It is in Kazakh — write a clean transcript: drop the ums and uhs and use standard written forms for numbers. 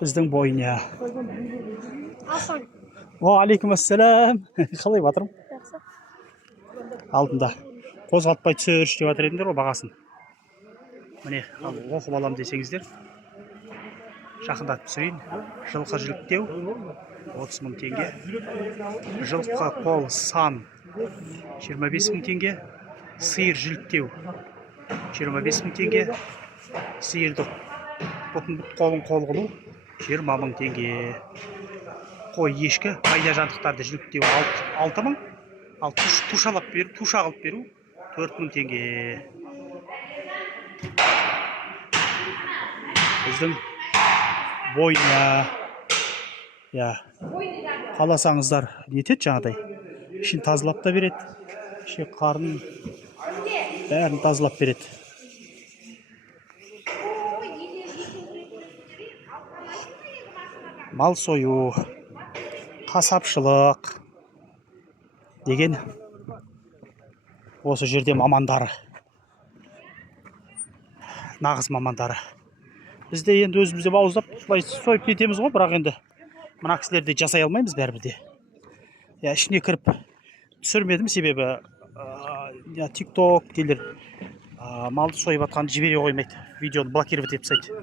Біздің бойня. Асан. Алейкумассалам. Қалай батырым? Жақсы. Алдында. Қозғалтпай түсірші деп жатыр едіңдер ғой бағасын. Міне, оқып алам десеңіздер. Жақындатып түсірейін. Жылқы жүліктеу 30 мың теңге. Жылқы қол сан 25 мың теңге. Сиыр жүліктеу 25 мың теңге. Сиырды қолын қол қылу 20 мың теңге. Қой ешкі пайда жантықтарды жүліктеу 6 мың. Ал тушалап беру, туша қылып беру 4 мың теңге. Біздің бойня. Қаласаңыздар нетеді жаңадай. Ішін тазалап та береді. Ішек қарын бәрін тазалап береді. Мал сою, қасапшылық деген осы жерде мамандары. Нағыз мамандары. Бізде енді өзімізде бауыздап сойып кетеміз ғой, бірақ енді мына кісілерде жасай алмаймыз бәрібірде. Ішіне кіріп түсірмедім, себебі TikTok делер малды сойып атқанды жібере қоймайды. Видеоны блокировать етіп тастайды.